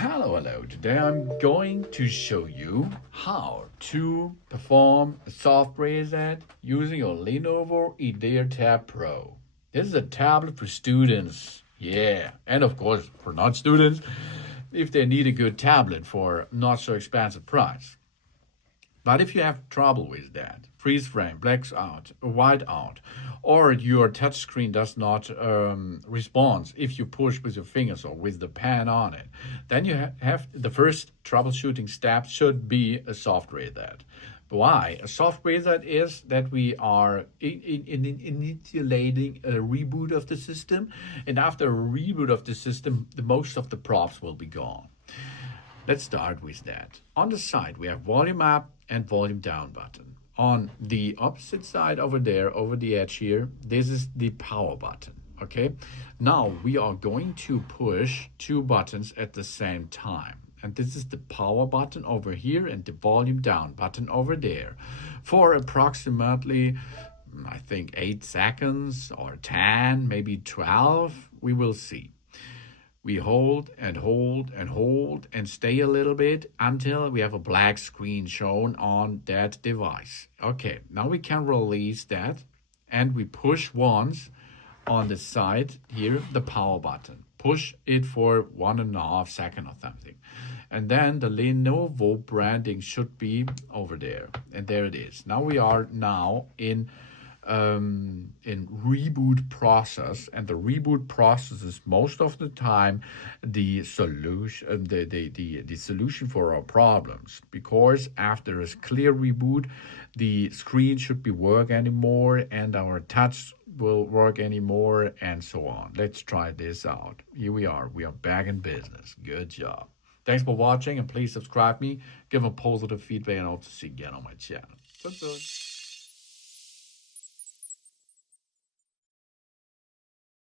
Hello. Today I'm going to show you how to perform a soft reset using your Lenovo IdeaTab Pro. This is a tablet for students, yeah, and of course for non-students if they need a good tablet for not so expensive price. But if you have trouble with that, freeze frame, blacks out, white out, or your touchscreen does not respond if you push with your fingers or with the pen on it, then you have the first troubleshooting step should be a soft reset. Why? A soft reset is that we are initiating a reboot of the system, and after a reboot of the system, the most of the props will be gone. Let's start with that. On the side, we have volume up and volume down button. On the opposite side over there, over the edge here, this is the power button. Okay, now we are going to push two buttons at the same time. And this is the power button over here and the volume down button over there for approximately, I think, 8 seconds or 10, maybe 12. We will see. We hold and hold and hold and stay a little bit until we have a black screen shown on that device. Okay, now we can release that and we push once on the side here, the power button. Push it for 1.5 seconds or something. And then the Lenovo branding should be over there. And there it is. Now we are in reboot process, and the reboot process is most of the time the solution the solution for our problems, because after a clear reboot the screen should be work anymore and our touch will work anymore and so on. Let's try this out. Here we are back in business. Good job. Thanks for watching, and please subscribe me, give a positive feedback, and also see you again on my channel. Bye.